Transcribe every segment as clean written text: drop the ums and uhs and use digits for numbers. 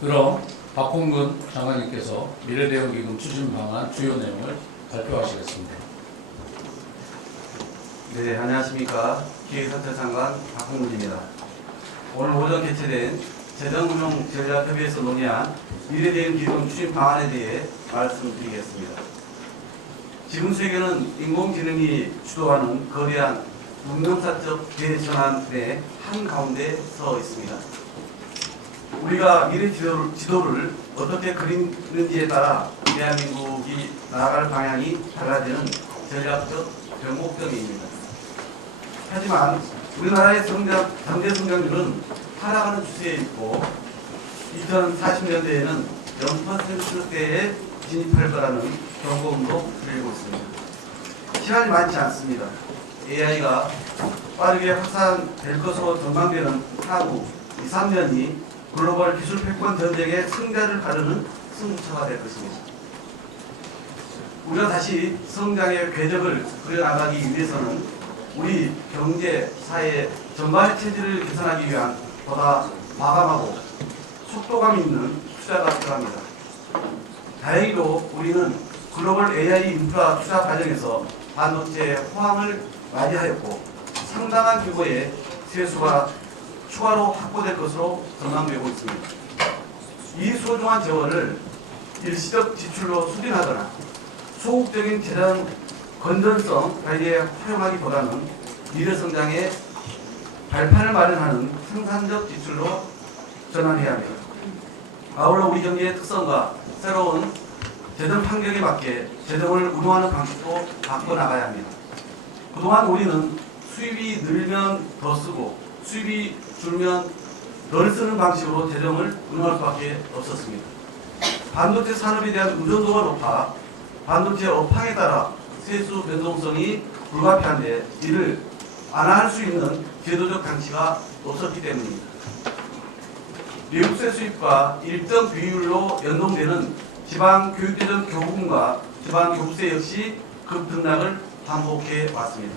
그럼 박홍근 장관님께서 미래대응기금 추진 방안 주요 내용을 발표하시겠습니다. 네, 안녕하십니까. 기획사업장관 박홍근입니다. 오늘 오전 개최된 재정운용전략협의회에서 논의한 미래대응기금 추진 방안에 대해 말씀드리겠습니다. 지금 세계는 인공지능이 주도하는 거대한 문명사적 대전환의 한가운데 서 있습니다. 우리가 미래 지도를 어떻게 그리는지에 따라 대한민국이 나아갈 방향이 달라지는 전략적 변곡점입니다. 하지만 우리나라의 경제 성장률은 하락하는 추세에 있고 2040년대에는 0%대에 진입할 거라는 경고음도 들리고 있습니다. 시간이 많지 않습니다. AI가 빠르게 확산될 것으로 전망되는 향후 2, 3년이 글로벌 기술 패권 전쟁의 승자를 가르는 승부처가 될 것입니다. 우리가 다시 성장의 궤적을 그려나가기 위해서는 우리 경제, 사회 전반의 체질을 개선하기 위한 보다 과감하고 속도감 있는 투자가 필요합니다. 다행히도 우리는 글로벌 AI 인프라 투자 과정에서 반도체 호황을 맞이하였고 상당한 규모의 세수가 추가로 확보될 것으로 전망되고 있습니다. 이 소중한 재원을 일시적 지출로 수진하거나 소극적인 재정 건전성 관리에 활용하기보다는 미래성장의 발판을 마련하는 생산적 지출로 전환해야 합니다. 아울러 우리 경제의 특성과 새로운 재정 환경에 맞게 재정을 운용하는 방식도 바꿔나가야 합니다. 그동안 우리는 수입이 늘면 더 쓰고 수입이 줄면 덜 쓰는 방식으로 재정을 운용할 수밖에 없었습니다. 반도체 산업에 대한 의존도가 높아 반도체 업황에 따라 세수 변동성이 불가피한데 이를 완화할 수 있는 제도적 장치가 없었기 때문입니다. 미국세 수입과 일정 비율로 연동되는 지방교육재정 교부금과 지방교부세 역시 급등락을 반복해 왔습니다.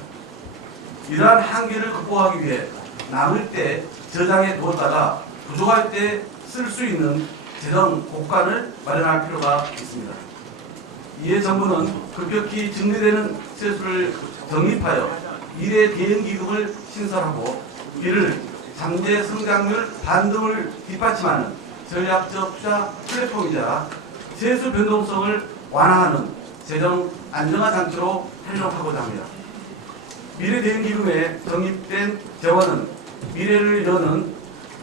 이러한 한계를 극복하기 위해 남을 때 저장해 두었다가 부족할 때 쓸 수 있는 재정 곡간을 마련할 필요가 있습니다. 이에 정부는 급격히 증대되는 세수를 정립하여 미래 대응기금을 신설하고 이를 잠재 성장률 반등을 뒷받침하는 전략적 투자 플랫폼이자 세수 변동성을 완화하는 재정 안정화 장치로 활용하고자 합니다. 미래 대응기금에 적립된 재원은 미래를 여는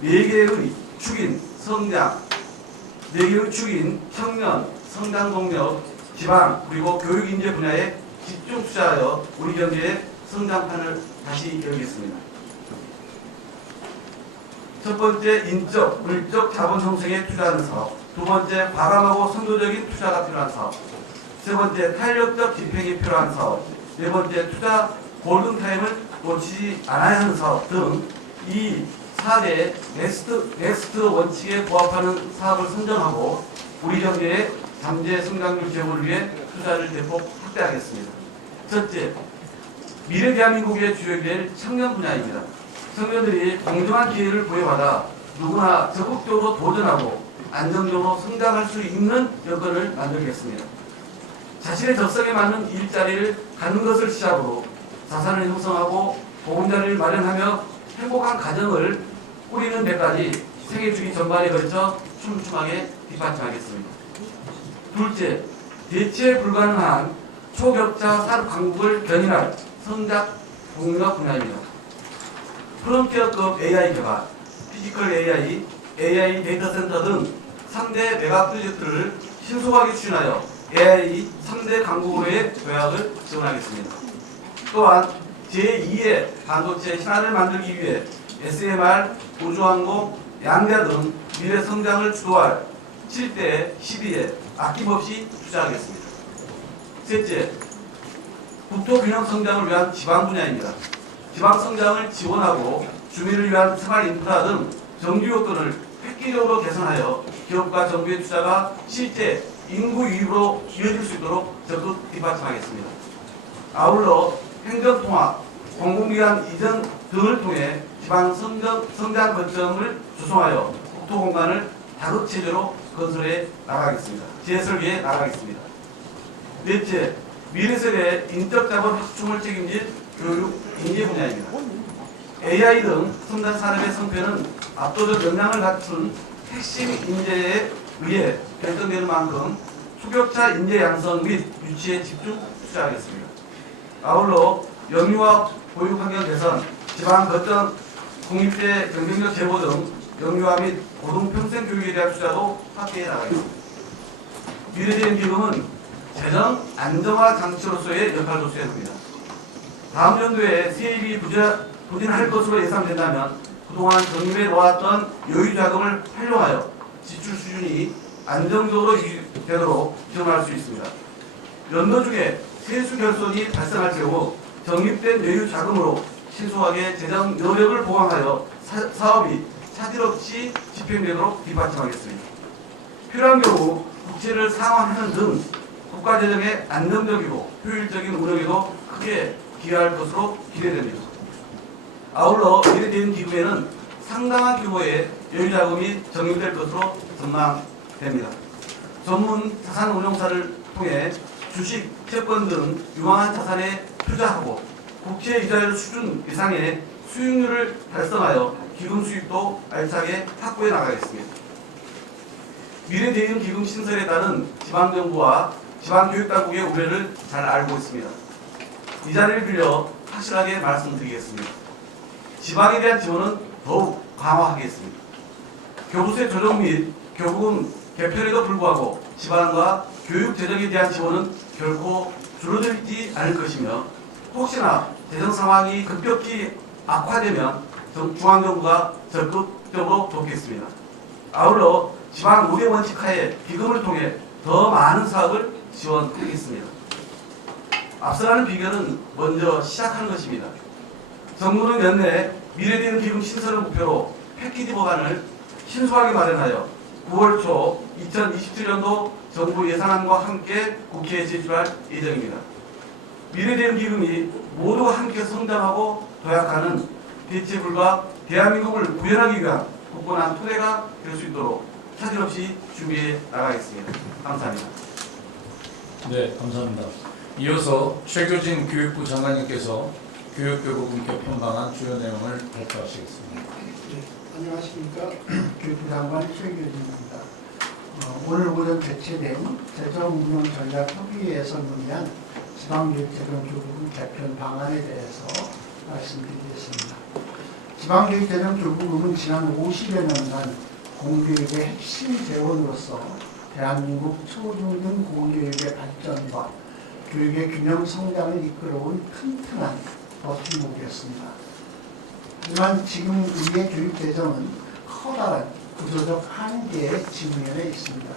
4개의 축인 성장, 4개의 축인 청년, 성장동력, 지방, 그리고 교육인재 분야에 집중 투자하여 우리 경제의 성장판을 다시 열겠습니다. 첫 번째, 인적, 물적 자본 형성에 투자하는 사업. 두 번째, 과감하고 선도적인 투자가 필요한 사업. 세 번째, 탄력적 집행이 필요한 사업. 네 번째, 투자 골든타임을 놓치지 않아야 하는 사업 등 이 4대 넥스트 원칙에 부합하는 사업을 선정하고 우리 경제의 잠재 성장률 제고를 위해 투자를 대폭 확대하겠습니다. 첫째, 미래 대한민국의 주역이 될 청년 분야입니다. 청년들이 공정한 기회를 부여받아 누구나 적극적으로 도전하고 안정적으로 성장할 수 있는 여건을 만들겠습니다. 자신의 적성에 맞는 일자리를 갖는 것을 시작으로 자산을 형성하고 보금자리를 마련하며 행복한 가정을 꾸리는 데까지 생애주기 전반에 걸쳐 촘촘하게 뒷받침하겠습니다. 둘째, 대체 불가능한 초격차 산업 강국을 견인할 성장 동력 분야입니다. 프론티어급 AI 개발, 피지컬 AI, AI 데이터 센터 등 3대 메가 프로젝트를 신속하게 추진하여 AI 3대 강국으로의 도약을 지원하겠습니다. 또한 제2의 반도체 신화를 만들기 위해 SMR, 우주항공, 양자 등 미래 성장을 주도할 7대 12에 아낌없이 투자하겠습니다. 셋째, 국토 균형 성장을 위한 지방 분야입니다. 지방 성장을 지원하고 주민을 위한 생활 인프라 등 정규 요건을 획기적으로 개선하여 기업과 정부의 투자가 실제 인구 유입으로 이어질 수 있도록 적극 뒷받침하겠습니다. 아울러 행정통합, 공공기관 이전 등을 통해 지방 성장 거점을 조성하여 국토 공간을 다급체제로 건설해 나가겠습니다. 재설계해 나가겠습니다. 넷째, 미래 세대의 인적 자본 확충을 책임질 교육 인재 분야입니다. AI 등 첨단 산업의 성패는 압도적 역량을 갖춘 핵심 인재에 의해 결정되는 만큼 수격차 인재 양성 및 유치에 집중 투자하겠습니다. 아울러 영유아 보육 환경 개선, 지방 거점 공립대 경쟁력 제고 등 영유아 및 고등평생 교육에 대한 투자도 확대해 나가겠습니다. 미래재생 기금은 재정 안정화 장치로서의 역할도 수행합니다. 다음 연도에 세입이 부진할 것으로 예상된다면 그동안 적립해 놓았던 여유 자금을 활용하여 지출 수준이 안정적으로 유지되도록 지원할 수 있습니다. 연도 중에 세수 결손이 발생할 경우 적립된 여유 자금으로 신속하게 재정 여력을 보강하여 사업이 차질 없이 집행되도록 뒷받침하겠습니다. 필요한 경우 국채를 상환하는 등 국가 재정의 안정적이고 효율적인 운영에도 크게 기여할 것으로 기대됩니다. 아울러 미래재생 기금에는 상당한 규모의 여유자금이 적립될 것으로 전망됩니다. 전문 자산운용사를 통해 주식, 채권 등 유망한 자산에 투자하고 국채 이자율 수준 이상의 수익률을 달성하여 기금 수입도 알차게 확보해 나가겠습니다. 미래대응 기금 신설에 따른 지방정부와 지방교육당국의 우려를 잘 알고 있습니다. 이 자리를 빌려 확실하게 말씀드리겠습니다. 지방에 대한 지원은 더욱 강화하겠습니다. 교부세 조정 및 교부금 개편에도 불구하고 지방과 교육 재정에 대한 지원은 결코 줄어들지 않을 것이며 혹시나 재정 상황이 급격히 악화되면 중앙정부가 적극적으로 돕겠습니다. 아울러 지방 우대 원칙 하에 기금을 통해 더 많은 사업을 지원하겠습니다. 앞서가는 비결은 먼저 시작하는 것입니다. 정부는 연내 미래대응 기금 신설을 목표로 패키지 법안을 신속하게 마련하여 9월 초 2027년도 정부 예산안과 함께 국회에 제출할 예정입니다. 미래대응 기금이 모두가 함께 성장하고 도약하는 대체불가 대한민국을 구현하기 위한 굳건한 토대가 될 수 있도록 차질 없이 준비해 나가겠습니다. 감사합니다. 네, 감사합니다. 이어서 최교진 교육부 장관님께서 교육교부금 개편 방안 주요 내용을 발표하시겠습니다. 네, 안녕하십니까. 교육부 장관 최교진입니다. 오늘 오전 개최된 재정운용전략협의회에서 논의한 지방교육재정교부금 개편 방안에 대해서 말씀드리겠습니다. 지방교육재정교부금은 지난 50여 년간 공교육의 핵심 재원으로서 대한민국 초중등 공교육의 발전과 교육의 균형 성장을 이끌어온 튼튼한 버팀목이었습니다. 하지만 지금 우리의 교육재정은 커다란 구조적 한계에 직면해 있습니다.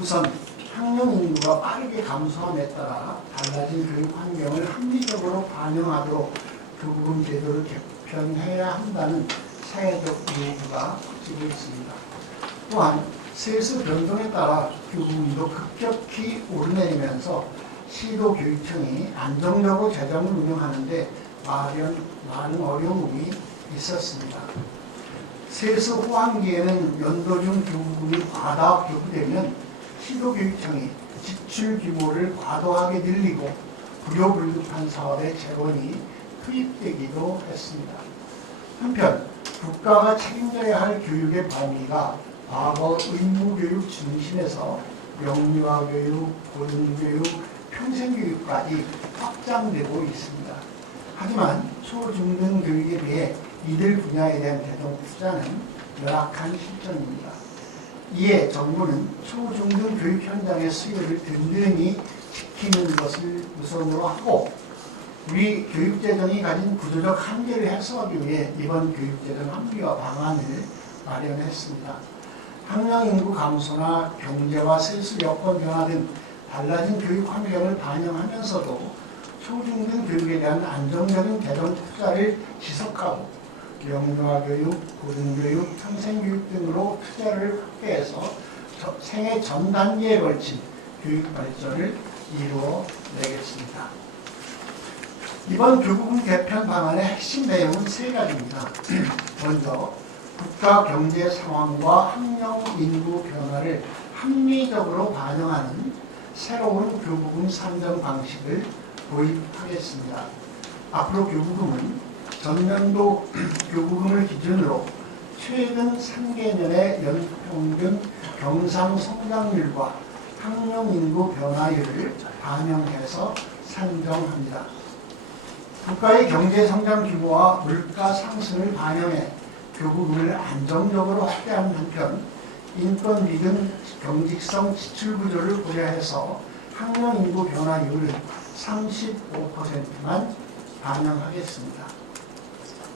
우선 학령 인구가 빠르게 감소함에 따라 달라진 교육 환경을 합리적으로 반영하도록 교부금 제도를 개편해야 한다는 사회적 요구가 커지고 있습니다. 또한 세수 변동에 따라 교부금도 급격히 오르내리면서 시도교육청이 안정적으로 재정을 운영하는 데 많은 어려움이 있었습니다. 세수 후반기에는 연도 중 교부금이 과다 교부되면 시도교육청이 지출 규모를 과도하게 늘리고 불효불급한 사업에 재원이 투입되기도 했습니다. 한편 국가가 책임져야 할 교육의 범위가 과거 의무교육 중심에서 영유아교육, 고등교육, 평생교육까지 확장되고 있습니다. 하지만 초중등 교육에 비해 이들 분야에 대한 재정 투자는 열악한 실정입니다. 이에 정부는 초중등 교육 현장의 수요를 든든히 지키는 것을 우선으로 하고 우리 교육재정이 가진 구조적 한계를 해소하기 위해 이번 교육재정 합리화 방안을 마련했습니다. 학령 인구 감소나 경제와 세수 여건 변화 등 달라진 교육 환경을 반영하면서도 초중등 교육에 대한 안정적인 재정 투자를 지속하고 영유아 교육, 고등교육, 평생교육 등으로 투자를 확대해서 생애 전 단계에 걸친 교육 발전을 이루어내겠습니다. 이번 교부금 개편 방안의 핵심 내용은 세 가지입니다. 먼저 국가 경제 상황과 학령 인구 변화를 합리적으로 반영하는 새로운 교부금 산정 방식을 도입하겠습니다. 앞으로 교부금은 전년도 교부금을 기준으로 최근 3개년의 연평균 경상 성장률과 학령 인구 변화율을 반영해서 산정합니다. 국가의 경제 성장 규모와 물가 상승을 반영해 교부금을 안정적으로 확대하는 한편 인건비 등 경직성 지출 구조를 고려해서 학령 인구 변화율을 35%만 반영하겠습니다.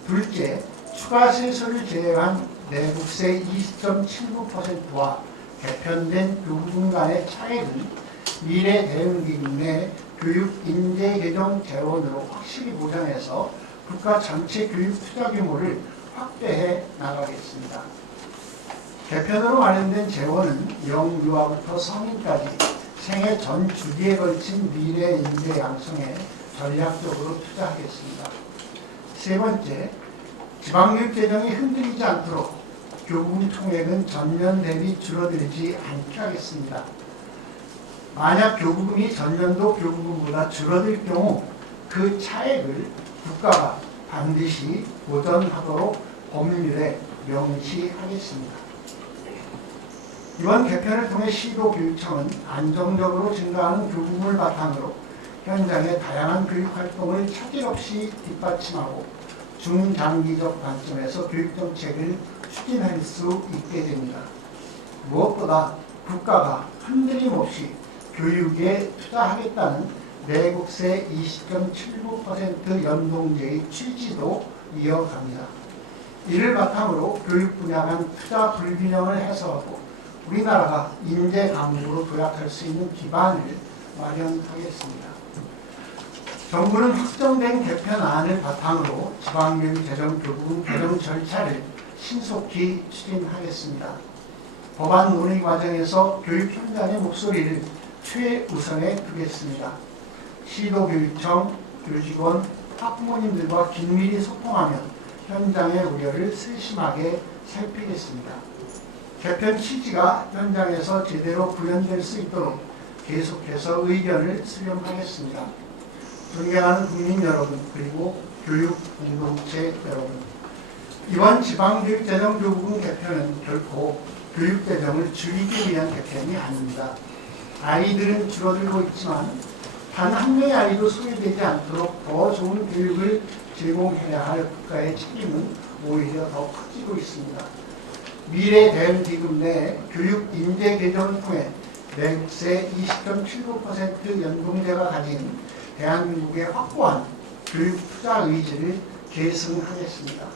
둘째, 추가 세수를 제외한 내국세 20.79%와 개편된 교부금 간의 차액은 미래대응기금 내 교육 인재 개정 재원으로 확실히 보장해서 국가 전체 교육 투자 규모를 확대해 나가겠습니다. 개편으로 마련된 재원은 영유아부터 성인까지 생애 전 주기에 걸친 미래 인재 양성에 전략적으로 투자하겠습니다. 세 번째, 지방교육 재정이 흔들리지 않도록 교부금 총액은 전년 대비 줄어들지 않게 하겠습니다. 만약 교부금이 전년도 교부금보다 줄어들 경우 그 차액을 국가가 반드시 보전하도록 법률에 명시하겠습니다. 이번 개편을 통해 시도교육청은 안정적으로 증가하는 교부금을 바탕으로 현장의 다양한 교육활동을 차질 없이 뒷받침하고 중장기적 관점에서 교육정책을 추진할 수 있게 됩니다. 무엇보다 국가가 흔들림 없이 교육에 투자하겠다는 내국세 20.79% 연동제의 취지도 이어갑니다. 이를 바탕으로 교육 분야 간 투자 불균형을 해소하고 우리나라가 인재 강국으로 도약할 수 있는 기반을 마련하겠습니다. 정부는 확정된 개편안을 바탕으로 지방교육 재정 교부금 개정 절차를 신속히 추진하겠습니다. 법안 논의 과정에서 교육 현장의 목소리를 최우선에 두겠습니다. 시도교육청, 교직원, 학부모님들과 긴밀히 소통하며 현장의 우려를 세심하게 살피겠습니다. 개편 취지가 현장에서 제대로 구현될 수 있도록 계속해서 의견을 수렴하겠습니다. 존경하는 국민 여러분, 그리고 교육 공동체 여러분, 이번 지방교육재정교부금 개편은 결코 교육재정을 줄이기 위한 개편이 아닙니다. 아이들은 줄어들고 있지만 단 한 명의 아이도 소외되지 않도록 더 좋은 교육을 제공해야 할 국가의 책임은 오히려 더 커지고 있습니다. 미래대응기금 내 교육 인재 개정을 통해 내국세 20.79% 연동제가 가진 대한민국의 확고한 교육 투자 의지를 계승하겠습니다.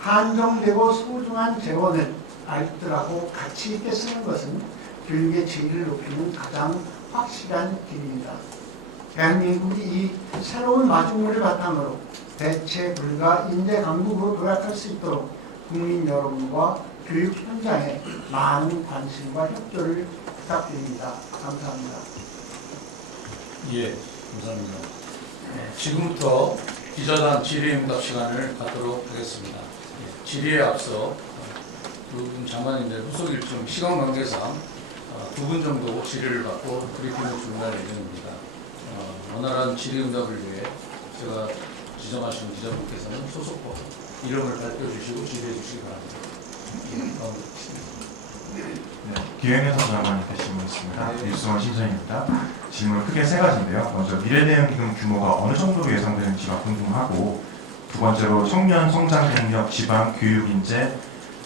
한정되고 소중한 재원을 알뜰하고 가치 있게 쓰는 것은 교육의 질을 높이는 가장 확실한 길입니다. 대한민국이 이 새로운 마중물을 바탕으로 대체 불가 인재 강국으로 도약할 수 있도록 국민 여러분과 교육 현장에 많은 관심과 협조를 부탁드립니다. 감사합니다. 예, 감사합니다. 지금부터 기자단 질의응답 시간을 갖도록 하겠습니다. 질의에 앞서 두 분 장관님들 후속 일정 시간 관계상 2분 정도 질의를 받고 브리핑을 중단할 예정입니다. 원활한 질의응답을 위해 제가 지정하신 기자분께서는 소속법 이름을 발표해 주시고 질의해 주시기 바랍니다. 기획에서 장관님께 질문했습니다. 유승원 신선입니다. 질문 크게 세 가지인데요. 먼저 미래대응기금 규모가 어느 정도로 예상되는지가 궁금하고, 두 번째로 청년 성장 경력 지방 교육 인재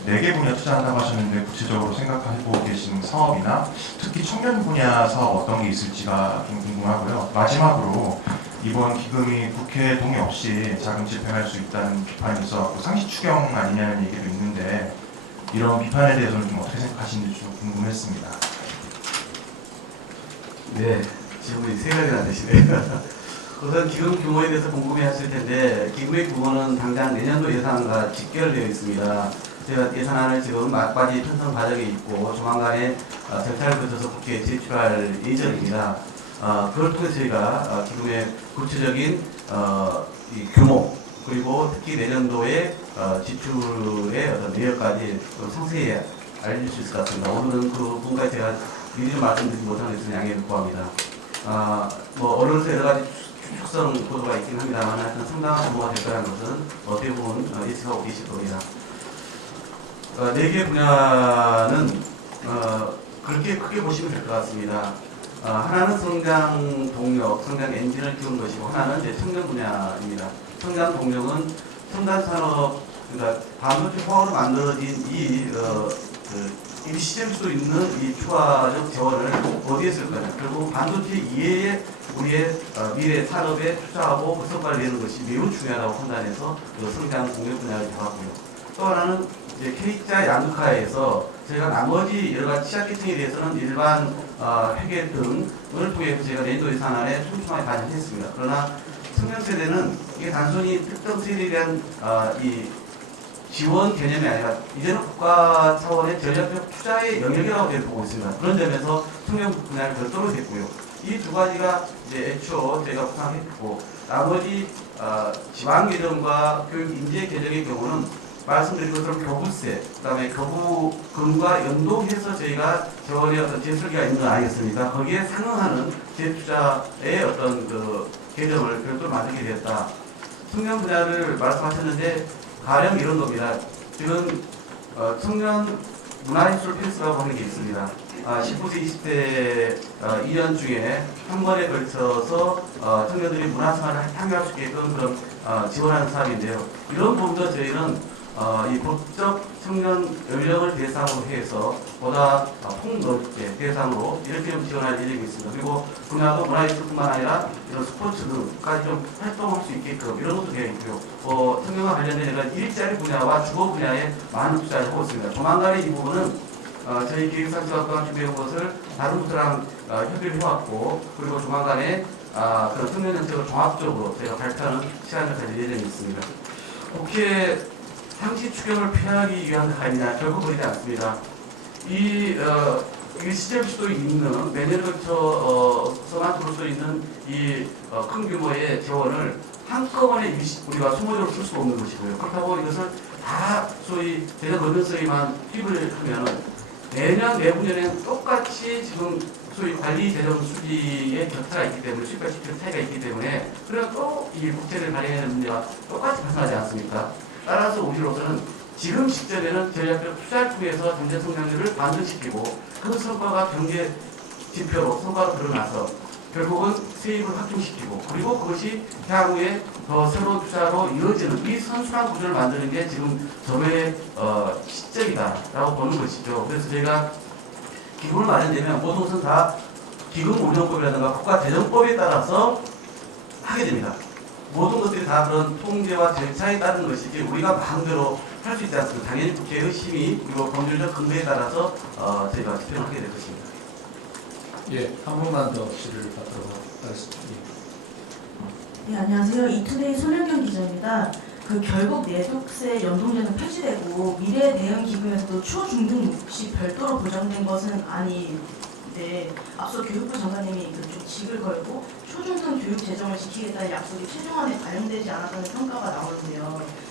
4개 분야 투자한다고 하셨는데 구체적으로 생각하고 계신 사업이나 특히 청년 분야 사업 어떤 게 있을지가 좀 궁금하고요. 마지막으로 이번 기금이 국회 동의 없이 자금 집행할 수 있다는 비판이 있어서 상시 추경 아니냐는 얘기도 있는데 이런 비판에 대해서는 좀 어떻게 생각하시는지 좀 궁금했습니다. 네, 질문이 세 가지나 되시네요. 우선 기금 규모에 대해서 궁금해하실 텐데 기금의 규모는 당장 내년도 예산과 직결되어 있습니다. 저희가 예산안을 지금 막바지 편성 과정에 있고 조만간에 절차를 거쳐서 국회에 제출할 예정입니다. 그걸 통해 저희가 기금의 구체적인 이 규모 그리고 특히 내년도에 지출의 어떤 내역까지 좀 상세히 알려줄 수 있을 것 같습니다. 오늘은 그 부분까지 제가 미리 말씀드리지 못한 것은 양해를 구합니다. 뭐 언론에서 여러 가지 추측성 보도가 있긴 합니다만 하여튼 상당한 보도가 될 거라는 것은 대부분 예측하고 계실 겁니다. 4개 분야는 그렇게 크게 보시면 될 것 같습니다. 하나는 성장 동력, 성장 엔진을 키우는 것이고 하나는 이제 청년 분야입니다. 성장 동력은 첨단 산업, 그러니까 반도체 화학으로 만들어진 이 시절 수 있는 이 추가적 재원을 어디에 쓸 거냐. 결국 반도체 이외에 우리의 미래 산업에 투자하고 그 성과를 내는 것이 매우 중요하다고 판단해서 그 성장 동력 분야를 잡았고요. 또 하나는 이제 K자 양극화에서 저희가 나머지 여러 가지 취약계층에 대해서는 일반 회계 등을 통해서 저희가 내년도 예산안에 촘촘하게 반영했습니다. 그러나 청년 세대는 이게 단순히 특정 세대에 대한 이 지원 개념이 아니라 이제는 국가 차원의 전략적 투자의 영역이라고 저희 보고 있습니다. 그런 점에서 청년 분야를 별도로 했고요. 이 두 가지가 이제 애초 저희가 구상했고 나머지 지방 계정과 교육 인재 계정의 경우는 말씀드린 것처럼 교부세, 그다음에 교부금과 연동해서 저희가 재원의 어떤 재설계가 있는 건 아니겠습니까? 거기에 상응하는 재투자의 어떤 그 계정을 별도로 만들게 되었다. 청년 분야를 말씀하셨는데 가령 이런 겁니다. 지금 청년 문화예술 필수라고 하는 게 있습니다. 19세, 20대 2년 중에 한 번에 걸쳐서 청년들이 문화생활을 향유할 수 있게끔 그런 지원하는 사업인데요. 이런 부분도 저희는 이 법적 청년 연령을 대상으로 해서 보다 폭넓게 대상으로 이렇게 좀 지원할 예정이 있습니다. 그리고 분야도 문화예술뿐만 아니라 이런 스포츠 등까지 좀 활동할 수 있게끔 이런 것도 되어 있고요. 청년과 관련된 일자리 분야와 주거 분야에 많은 투자를 하고 있습니다. 조만간에 이 부분은 저희 기획상처학과 준비해온 것을 다른 부처랑 협의를 해왔고 그리고 조만간에 그런 청년 정책을 종합적으로 저희가 발표하는 시간을 가질 예정이 있습니다. 국회 상시 추경을 피하기 위한 거 아니냐 결국 그러지 않습니다. 이 시절 수도 있는 매년에 걸쳐서만 들을 수 있는 이 큰 규모의 재원을 한꺼번에 우리가 소모적으로 쓸 수가 없는 것이고요. 그렇다고 이것을 다 소위 대전 건전성에만 투입을 하면 내년 내후년에는 똑같이 지금 소위 관리 재정 수지의 격차가 있기 때문에 수입과 지출 차이가 있기 때문에 그래서 또 이 국채를 발행하는 문제가 똑같이 발생하지 않습니까? 따라서 우리로서는 지금 시점에는 전략적 투자를 통해서 경제 성장률을 반등시키고 그 성과가 경제 지표로 성과로 드러나서 결국은 세입을 확충시키고 그리고 그것이 향후에 더 새로운 투자로 이어지는 이 선순환 구조를 만드는 게 지금 점의 시점이다라고 보는 것이죠. 그래서 저희가 기금을 마련되면 모든 것은 다 기금 운영법이라든가 국가재정법에 따라서 하게 됩니다. 모든 것들이 다 그런 통제와 절차에 따른 것이지 우리가 마음대로 할 수 있지 않습니다. 당연히 국회의 심의 그리고 법률적 근거에 따라서 저희가 집행을 하게 될 것입니다. 예, 한 분만 더 질의를 받도록 하겠습니다. 네, 안녕하세요. 이투데이 손혜경 기자입니다. 결국 내독세 연동제는 폐지되고 미래 대응 기금에서도 초중등 몫이 별도로 보장된 것은 아닌데 앞서 교육부 장관님이 좀 직을 걸고 초중등 교육 재정을 지키겠다는 약속이 최종안에 반영되지 않았다는 평가가 나오는데요.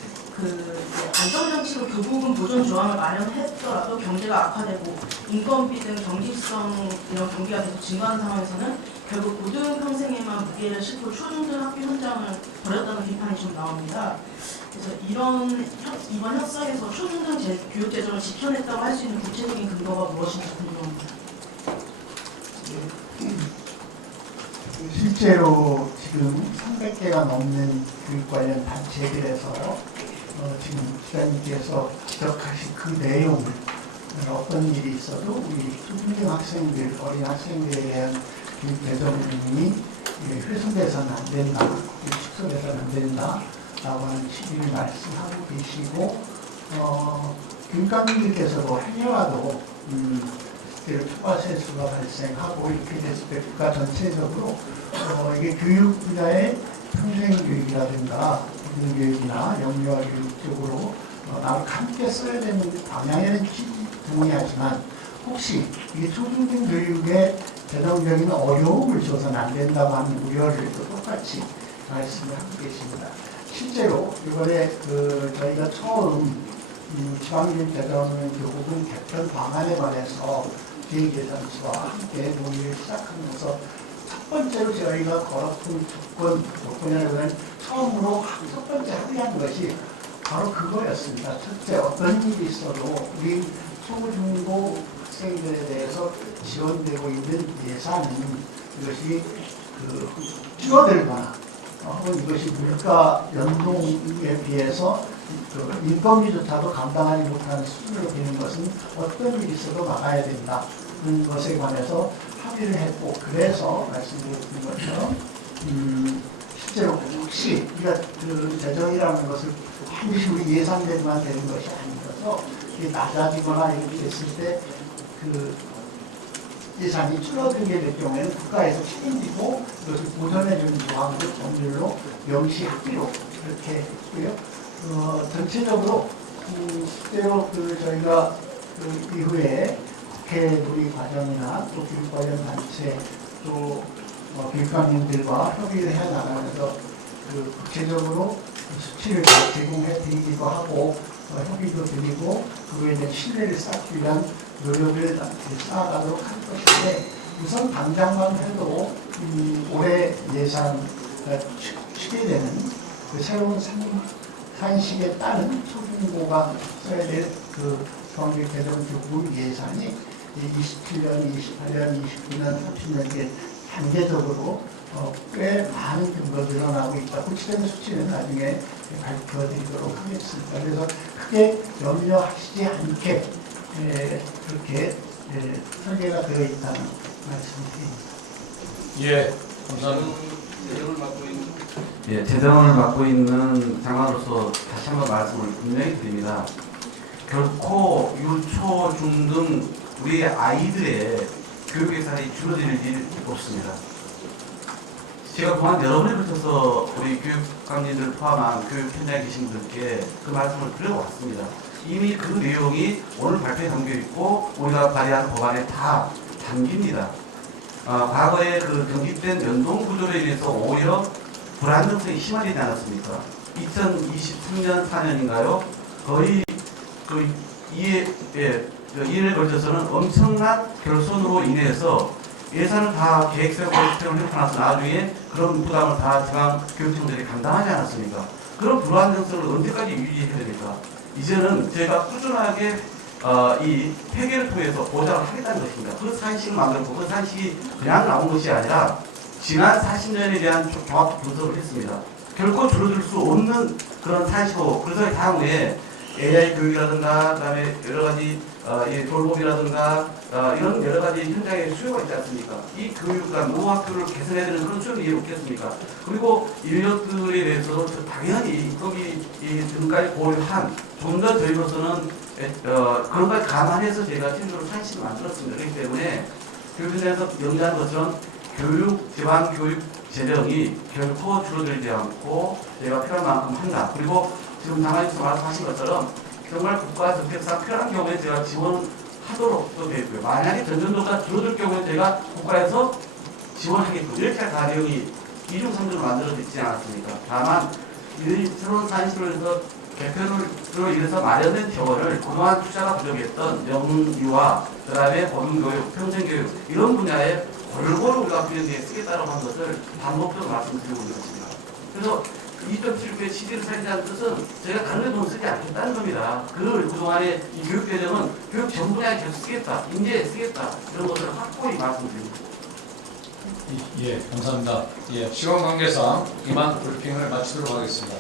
안정장치로 교부금 보존 조항을 마련했더라도 경제가 악화되고 인건비 등 경직성 이런 경기가 계속 증가하는 상황에서는 결국 고등평생에만 무게를 싣고 초중등 학교 현장을 버렸다는 비판이 좀 나옵니다. 그래서 이번 협상에서 초중등 교육 재정을 지켜냈다고 할 수 있는 구체적인 근거가 무엇인지 궁금합니다. 실제로 지금 300개가 넘는 교육 관련 단체들에서 지금 기자님께서 지적하신 그 내용을 어떤 일이 있어도 우리 초중등 학생들, 어린 학생들에 대한 교육 재정이 훼손돼서는 안 된다, 축소돼서는 안 된다라고 하는 취지를 말씀하고 계시고 교육감님들께서도 해외와도 초과 세수가 발생하고 이렇게 됐을 때 국가 전체적으로 이게 교육 분야의 평생 교육이라든가 고등교육이나 영유아 교육 쪽으로 함께 써야 되는 방향에는 동의하지만 혹시 이게 초중등 교육의 재정적인 어려움을 줘서는 안 된다고 하는 우려를 또 똑같이 말씀을 하고 계십니다. 실제로 이번에 저희가 처음 지방길 개정 교부분 개편 방안에 관해서 기획예산처와 함께 논의를 시작하면서 첫 번째로 저희가 걸었던 조건이라면 처음으로 첫 번째 합의한 것이 바로 그거였습니다. 첫째, 어떤 일이 있어도 우리 초중고 학생들에 대해서 지원되고 있는 예산은 이것이 줄어들거나 혹은 이것이 물가 연동에 비해서 인건비조차도 감당하지 못하는 수준으로 되는 것은 어떤 일이 있어도 막아야 된다. 그런 것에 관해서 합의를 했고, 그래서 말씀드렸던 것처럼 실제로 혹시 우리가 재정이라는 것을 반드시 우리 예산대로만 되는 것이 아니라서 이게 낮아지거나 이렇게 됐을 때 예산이 줄어들게 될 경우에는 국가에서 책임지고 이것을 보전해주는 조항으로 법률로 명시하기로 그렇게 했고요. 전체적으로 실제로 저희가 이후에 국회 논의 과정이나 또 교육 관련 단체 또 교육감님들과 협의를 해 나가면서 구체적으로 수치를 제공해 드리기도 하고 협의도 드리고 그거에 대한 신뢰를 쌓기 위한 노력을 쌓아가도록 할 것인데, 우선 당장만 해도 올해 예산 추계되는 새로운 산식에 따른 초중고가 써야 될 중앙교육 개정 교부 예산이 27년, 28년, 29년, 30년 단계적으로 꽤 많은 규모가 늘어나고 있다. 구체적인 수치는 나중에 밝혀드리도록 하겠습니다. 그래서 크게 염려하시지 않게 그렇게 설계가 되어 있다는 말씀드립니다. 예, 감사합니다. 재정을 맡고 있는 장관으로서 다시 한번 말씀을 분명히 드립니다. 결코 유초, 중등 우리 아이들의 교육 예산이 줄어들 일이 없습니다. 제가 그동안 여러 번에 걸쳐서 우리 교육감님들 포함한 교육 현장에 계신 분들께 그 말씀을 드려왔습니다. 이미 그 내용이 오늘 발표에 담겨 있고 우리가 발의한 법안에 다 담깁니다. 과거에 경직된 연동 구조로 인해서 오히려 불안정성이 심화되지 않았습니까? 2023년 4년인가요? 거의 이에 걸쳐서는 엄청난 결손으로 인해서 예산을 다 계획세로 해놓고 나중에 그런 부담을 다 지방 교육청들이 감당하지 않았습니까? 그런 불안정성을 언제까지 유지해야 됩니까? 이제는 저희가 꾸준하게 이 회계를 통해서 보장을 하겠다는 것입니다. 그 산식을 만들고 그 산식이 그냥 나온 것이 아니라 지난 40년에 대한 종합 분석을 했습니다. 결코 줄어들 수 없는 그런 산식으로, 그래서 향후에 AI 교육이라든가 그다음에 여러 가지 돌봄이라든가 이런 여러 가지 현장에 수요가 있지 않습니까? 이 교육과 노학교를 개선해야 되는 그런 수요는 이해 없겠습니까? 그리고 인력들에 대해서도 당연히 인건비 등까지 고려한 좀 더 저희로서는 그런 걸 감안해서 저희가 최종적으로 산식을 만들었습니다. 그렇기 때문에 교육현장에서 연구한 것처럼 지방 교육 재정이 결코 줄어들지 않고 저희가 필요한 만큼 한다. 그리고 지금 장관님께서 말씀하신 것처럼 정말 국가 정책상 필요한 경우에 제가 지원하도록 또 되어 있고요. 만약에 전전도가 줄어들 경우에 제가 국가에서 지원하겠고 이렇게 다 내용이 2중 3중으로 만들어져 있지 않았습니까? 다만 이 새로운 산식으로 해서 개편으로 인해서 마련된 재원을 그동안 투자가 부족했던 영유아, 그 다음에 고등교육, 평생교육 이런 분야에 골고루 우리가 분야에 쓰겠다고 한 것을 반복적으로 말씀드리고 있는 것입니다. 그래서 2.7배 CD를 살리자는 뜻은 저희가 다른 데 돈 쓰지 않겠다는 겁니다. 그동안의 이 교육개정은 교육 전 분야에 계속 쓰겠다, 인재에 쓰겠다 이런 것을 확고히 말씀드립니다. 예, 감사합니다. 예, 시간 관계상 이만 브리핑을 마치도록 하겠습니다.